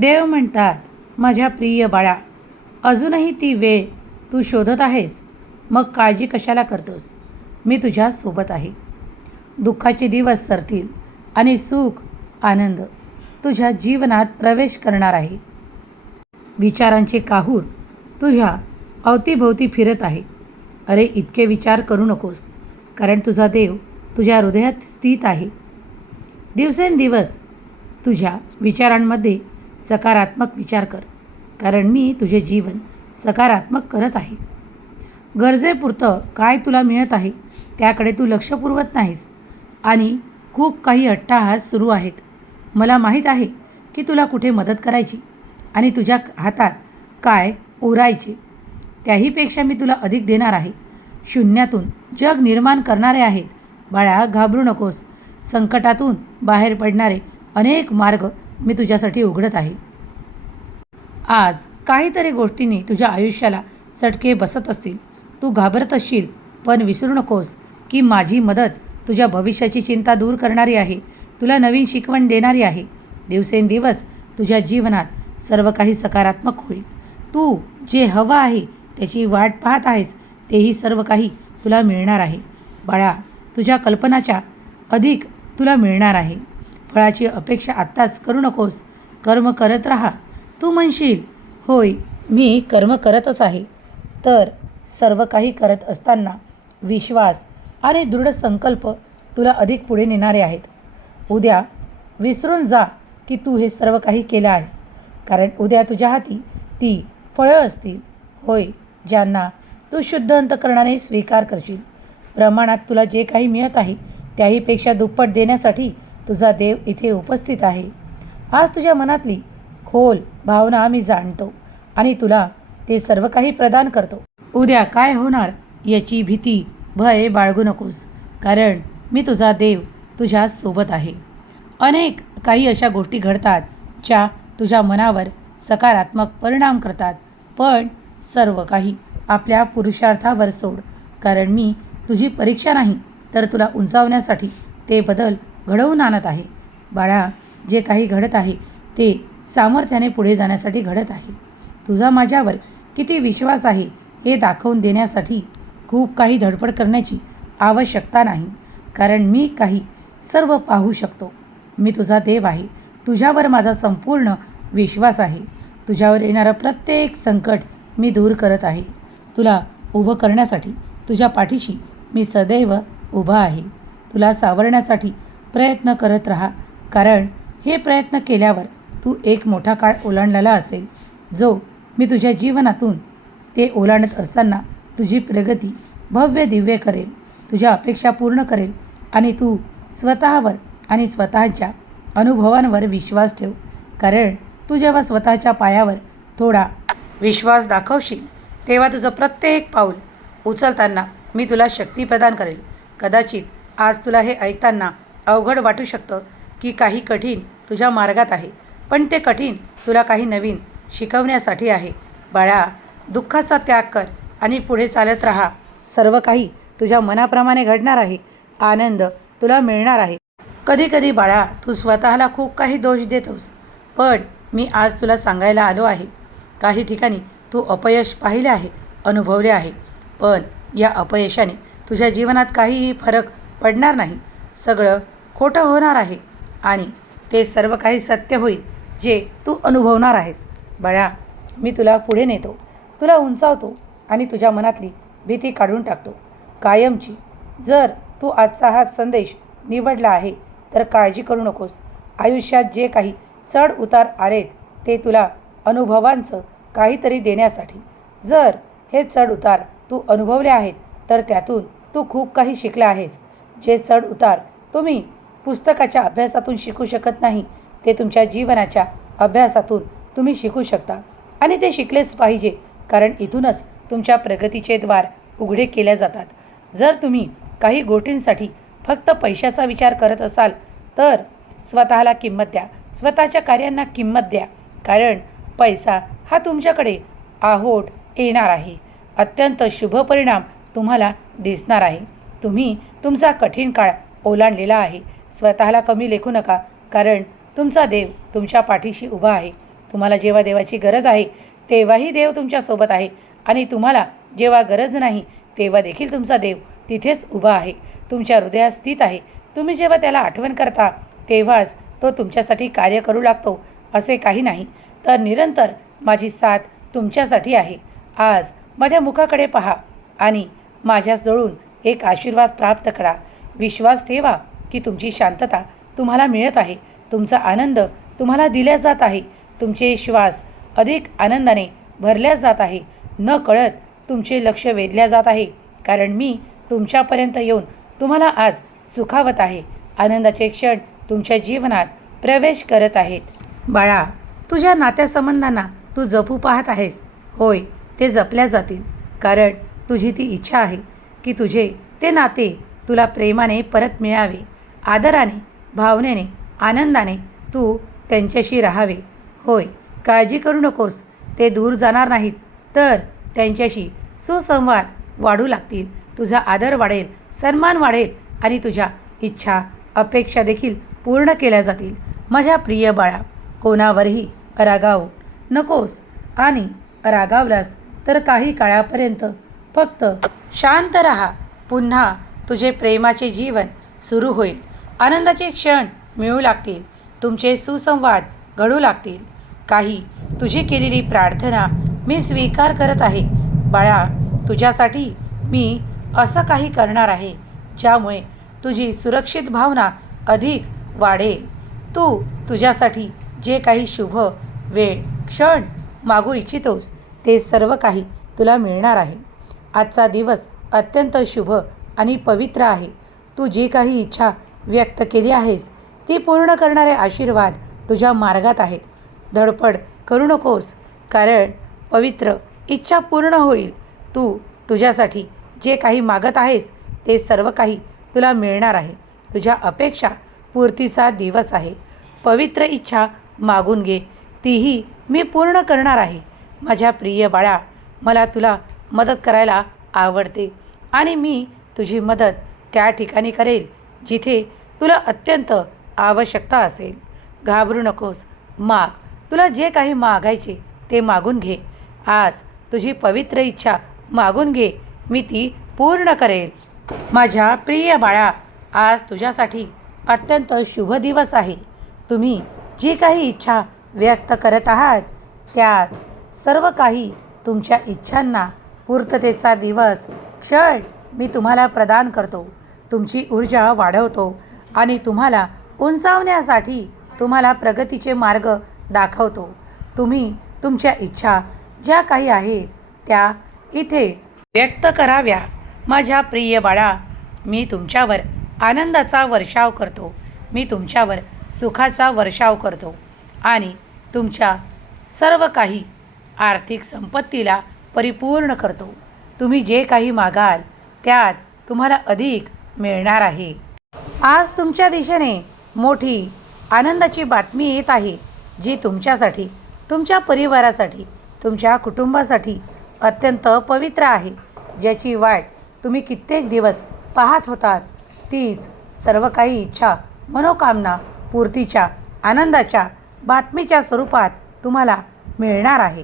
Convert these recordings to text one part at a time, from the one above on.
देव म्हणतात, माझ्या प्रिय बाळा, अजूनही ती वेळ तू शोधत आहेस, मग काळजी कशाला करतोस? मी तुझ्या सोबत आहे. दुःखाचे दिवस सरतील आणि सुख, आनंद तुझ्या जीवनात प्रवेश करणार आहे. विचारांचे काहूर तुझ्या अवतीभोवती फिरत आहे. अरे, इतके विचार करू नकोस, कारण तुझा देव तुझ्या हृदयात स्थित आहे. दिवसेंदिवस तुझ्या विचारांमध्ये सकारात्मक विचार कर, कारण मी तुझे जीवन सकारात्मक करत आहे. गरजेपुरतं काय तुला मिळत आहे त्याकडे तू लक्ष पुरवत नाहीस आणि खूप काही अट्टाहास सुरू आहेत. मला माहीत आहे की तुला कुठे मदत करायची आणि तुझ्या हातात काय ओरायचे. त्याहीपेक्षा मी तुला अधिक देणार आहे. शून्यातून जग निर्माण करणारे आहेत. बाळा, घाबरू नकोस. संकटातून बाहेर पडणारे अनेक मार्ग मी तुझ्यासाठी उघडत आहे. आज काहीतरी गोष्टींनी तुझ्या आयुष्याला चटके बसत असतील. तू घाबरत असशील, पण विसरू नकोस की माझी मदत तुझ्या भविष्याची चिंता दूर करणारी आहे, तुला नवीन शिकवण देणारी आहे. दिवसेंदिवस तुझ्या जीवनात सर्व काही सकारात्मक होईल. तू जे हवं आहे त्याची वाट पाहत आहेस, तेही सर्व काही तुला मिळणार आहे. बाळा, तुझ्या कल्पनाच्या अधिक तुला मिळणार आहे. फळाची अपेक्षा आत्ताच करू नकोस. कर्म करत राहा. तू म्हणशील, होय, मी कर्म करतच आहे. तर सर्व काही करत असताना विश्वास आणि दृढ संकल्प तुला अधिक पुढे नेणारे आहेत. उद्या विसरून जा की तू हे सर्व काही केलं आहेस, कारण उद्या तुझ्या हाती ती फळं असतील, होय, ज्यांना तू शुद्ध अंतकरणाने स्वीकार करशील. प्रमाणात तुला जे काही मिळत आहे त्याहीपेक्षा दुप्पट देण्यासाठी तुझा देव इथे उपस्थित आहे. आज तुझ्या मनातली खोल भावना मी जाणतो आणि तुला ते सर्व काही प्रदान करतो. उद्या काय होणार याची भीती, भय बाळगू नकोस, कारण मी तुझा देव तुझ्या सोबत आहे. अनेक काही अशा गोष्टी घडतात ज्या तुझ्या मनावर सकारात्मक परिणाम करतात, पण सर्व काही आपल्या पुरुषार्थावर सोड, कारण मी तुझी परीक्षा नाही तर तुला उंचावण्यासाठी ते बदल घडवून आणत आहे. बाळा, जे काही घडत आहे ते सामर्थ्याने पुढे जाण्यासाठी घडत आहे. तुझा माझ्यावर किती विश्वास आहे हे दाखवून देण्यासाठी खूप काही धडपड करण्याची आवश्यकता नाही, कारण मी काही सर्व पाहू शकतो. मी तुझा देव आहे. तुझ्यावर माझा संपूर्ण विश्वास आहे. तुझ्यावर येणारं प्रत्येक संकट मी दूर करत आहे. तुला उभं करण्यासाठी तुझ्या पाठीशी मी सदैव उभा आहे. तुला सावरण्यासाठी प्रयत्न करत राहा, कारण हे प्रयत्न केल्यावर तू एक मोठा काळ ओलांडलेला असेल, जो मी तुझ्या जीवनातून ते ओलांडत असताना तुझी प्रगती भव्य दिव्य करेल, तुझ्या अपेक्षा पूर्ण करेल आणि तू स्वतःवर आणि स्वतःच्या अनुभवांवर विश्वास ठेव, कारण तू जेव्हा स्वतःच्या पायावर थोडा विश्वास दाखवशील तेव्हा तुझं प्रत्येक पाऊल उचलताना मी तुला शक्ती प्रदान करेल. कदाचित आज तुला हे ऐकताना अवघड वाटू शकतं की काही कठीण तुझ्या मार्गात आहे, पण ते कठीण तुला काही नवीन शिकवण्यासाठी आहे. बाळा, दुःखाचा त्याग कर आणि पुढे चालत राहा. सर्व काही तुझ्या मनाप्रमाणे घडणार आहे. आनंद तुला मिळणार आहे. कधीकधी बाळा, तू स्वतःला खूप काही दोष देतोस, पण मी आज तुला सांगायला आलो आहे, काही ठिकाणी तू अपयश पाहिले आहे, अनुभवले आहे, पण या अपयशाने तुझ्या जीवनात काहीही फरक पडणार नाही. सगळं खोटं होणार आहे आणि ते सर्व काही सत्य होईल जे तू अनुभवणार आहेस. बाळा, मी तुला पुढे नेतो, तुला उंचावतो आणि तुझ्या मनातली भीती काढून टाकतो कायमची. जर तू आजचा हा संदेश निवडला आहे तर काळजी करू नकोस. आयुष्यात जे काही चढ उतार आलेत ते तुला अनुभवांचं काहीतरी देण्यासाठी. जर हे चढ उतार तू अनुभवले आहेत तर त्यातून तू खूप काही शिकला आहेस. जे चढ उतार तुम्ही पुस्तकाच्या अभ्यासातून शिकू शकत नाही ते तुमच्या जीवनाच्या अभ्यासातून तुम्ही शिकू शकता आणि ते शिकलेच पाहिजे, कारण इथूनच तुमच्या प्रगतीचे द्वार उघडे केले जातात. जर तुम्ही काही गोष्टींसाठी फक्त पैशाचा विचार करत असाल तर स्वतःला किंमत द्या, स्वतःच्या कार्यांना किंमत द्या, कारण पैसा हा तुमच्याकडे आहोट येणार आहे. अत्यंत शुभ परिणाम तुम्हाला दिसणार आहे. तुम्ही तुमचा कठीण काळ ओलांडलेला आहे. स्वतःला कमी लेखू नका, कारण तुमचा देव तुमच्या पाठीशी उभा आहे. तुम्हाला जेव्हा देवाची गरज आहे तेव्हाही देव तुमच्यासोबत आहे आणि तुम्हाला जेव्हा गरज नाही तेव्हा देखील तुमचा देव तिथेच उभा आहे, तुमच्या हृदयात स्थित आहे. तुम्ही जेव्हा त्याला आठवण करता तेव्हाच तो तुमच्यासाठी कार्य करू लागतो असे काही नाही. तर निरंतर माझी साथ तुमच्यासाठी आहे. आज माझ्या मुखाकडे पहा आणि माझ्याजवळून एक आशीर्वाद प्राप्त करा. विश्वास ठेवा की तुमची शांतता तुम्हाला मिळत आहे, तुमचा आनंद तुम्हाला दिला जात आहे, तुमचे श्वास अधिक आनंदाने भरल्या जात आहे. न कळत तुमचे लक्ष वेधल्या जात आहे, कारण मी तुमच्यापर्यंत येऊन तुम्हाला आज सुखावत आहे. आनंदाचे क्षण तुमच्या जीवनात प्रवेश करत आहेत. बाळा, तुझ्या नात्यासंबंधांना तू जपू पाहत आहेस. होय, ते जपल्या जातील, कारण तुझी ती इच्छा आहे की तुझे ते नाते तुला प्रेमाने परत मिळावे. आदराने, भावनेने, आनंदाने तू त्यांच्याशी राहावे. होय, काळजी करू नकोस, ते दूर जाणार नाहीत, तर त्यांच्याशी सुसंवाद वाढू लागतील. तुझा आदर वाढेल, सन्मान वाढेल आणि तुझ्या इच्छा, अपेक्षा देखील पूर्ण केल्या जातील. माझ्या प्रिय बाळा, कोणावरही रागावू नकोस आणि रागावलास तर काही काळापर्यंत फक्त शांत राहा. पुन्हा तुझे प्रेमाचे जीवन सुरू होईल. आनंदाचे क्षण मिळू लागतील, तुमचे सुसंवाद घडू लागतील. काही तुझी केलेली प्रार्थना मी स्वीकार करत आहे. बाळा, तुझ्यासाठी मी असं काही करणार आहे ज्यामुळे तुझी सुरक्षित भावना अधिक वाढेल. तू तुझ्यासाठी जे काही शुभ वेळ, क्षण मागू इच्छितोस ते सर्व काही तुला मिळणार आहे. आजचा दिवस अत्यंत शुभ आणि पवित्र आहे. तू जी काही इच्छा व्यक्त केली आहेस ती पूर्ण करणारे आशीर्वाद तुझ्या मार्गात आहेत. धडपड करू नकोस, कारण पवित्र इच्छा पूर्ण होईल. तू तुझ्यासाठी जे काही मागत आहेस ते सर्व काही तुला मिळणार आहे. तुझ्या अपेक्षा पूर्तीचा दिवस आहे. पवित्र इच्छा मागून घे, तीही मी पूर्ण करणार आहे. माझ्या प्रिय बाळा, मला तुला मदत करायला आवडते आणि मी तुझी मदत त्या ठिकाणी करेल जिथे तुला अत्यंत आवश्यकता असेल. घाबरू नकोस, माग. तुला जे काही मागायचे ते मागून घे. आज तुझी पवित्र इच्छा मागून घे, मी ती पूर्ण करेल. माझ्या प्रिय बाळा, आज तुझ्यासाठी अत्यंत शुभ दिवस आहे. तुम्ही जी काही इच्छा व्यक्त करत आहात त्याच सर्व काही तुमच्या इच्छांना पूर्ततेचा दिवस, क्षण मी तुम्हाला प्रदान करतो. तुमची ऊर्जा वाढवतो आणि तुम्हाला उंचावण्यासाठी तुम्हाला प्रगतीचे मार्ग दाखवतो. तुम्ही तुमच्या इच्छा ज्या काही आहेत त्या इथे व्यक्त कराव्या. माझ्या प्रिय बाळा, मी तुमच्यावर आनंदाचा वर्षाव करतो. मी तुमच्यावर सुखाचा वर्षाव करतो आणि तुमच्या सर्व काही आर्थिक संपत्तीला परिपूर्ण करतो. तुम्ही जे काही मागाल त्यात तुम्हाला अधिक मिळणार आहे. आज तुमच्या दिशेने मोठी आनंदाची बातमी येत आहे, जी तुमच्यासाठी, तुमच्या परिवारासाठी, तुमच्या कुटुंबासाठी अत्यंत पवित्र आहे. ज्याची वाट तुम्ही कित्येक दिवस पाहत होतात. तीच सर्व काही इच्छा, मनोकामना पूर्तीच्या आनंदाच्या बातमीच्या स्वरूपात तुम्हाला मिळणार आहे.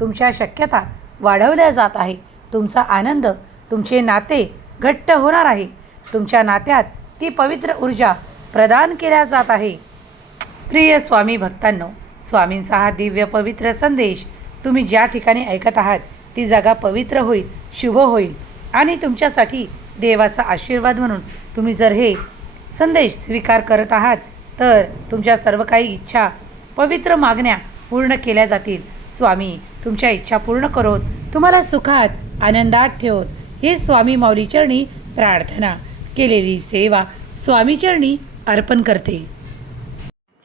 तुमच्या शक्यता वाढवल्या जात आहे. तुमचा आनंद, तुमचे नाते घट्ट होणार आहे. तुमच्या नात्यात ती पवित्र ऊर्जा प्रदान केल्या जात आहे. प्रिय स्वामी भक्तांनो, स्वामींचा हा दिव्य पवित्र संदेश तुम्ही ज्या ठिकाणी ऐकत आहात ती जागा पवित्र होईल, शुभ होईल आणि तुमच्यासाठी देवाचा आशीर्वाद म्हणून तुम्ही जर हे संदेश स्वीकार करत आहात तर तुमच्या सर्व काही इच्छा, पवित्र मागण्या पूर्ण केल्या जातील. स्वामी तुमच्या इच्छा पूर्ण करोत, तुम्हाला सुखात, आनंदात ठेवत, हे स्वामी माऊली चरणी प्रार्थना. केलेली सेवा स्वामी चरणी अर्पण करते.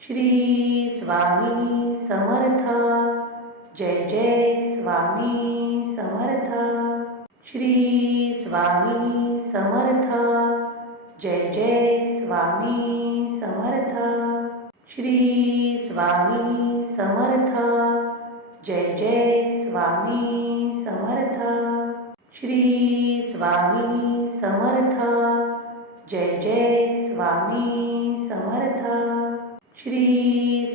श्री स्वामी समर्थ. जय जय स्वामी समर्थ. श्री स्वामी समर्थ. जय जय स्वामी समर्थ. श्री स्वामी समर्थ. जय जय स्वामी समर्थ. श्री स्वामी समर्थ. जय जय स्वामी समर्थ. श्री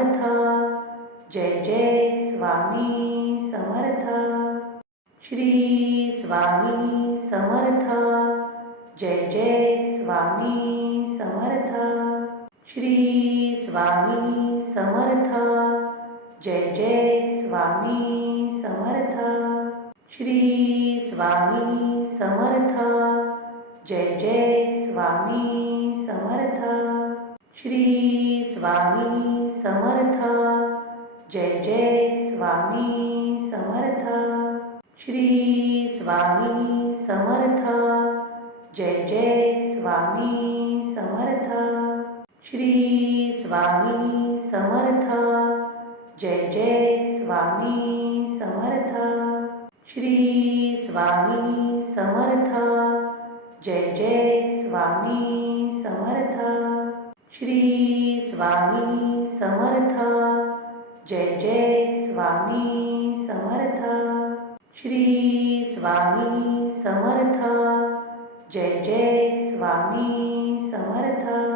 जय जय स्वामी समर्थ. श्री स्वामी समर्थ. जय जय स्वामी समर्थ. श्री स्वामी समर्थ. जय जय स्वामी समर्थ. श्री स्वामी समर्थ. जय जय स्वामी समर्थ. श्री स्वामी समर्थ. जय जय स्वामी समर्थ. श्री स्वामी समर्थ. जय जय स्वामी समर्थ. श्री स्वामी समर्थ. जय जय स्वामी समर्थ. श्री स्वामी समर्थ. जय जय स्वामी समर्थ. श्री स्वामी समर्थ. जय जय स्वामी समर्थ. श्री स्वामी समर्थ. जय जय स्वामी समर्थ.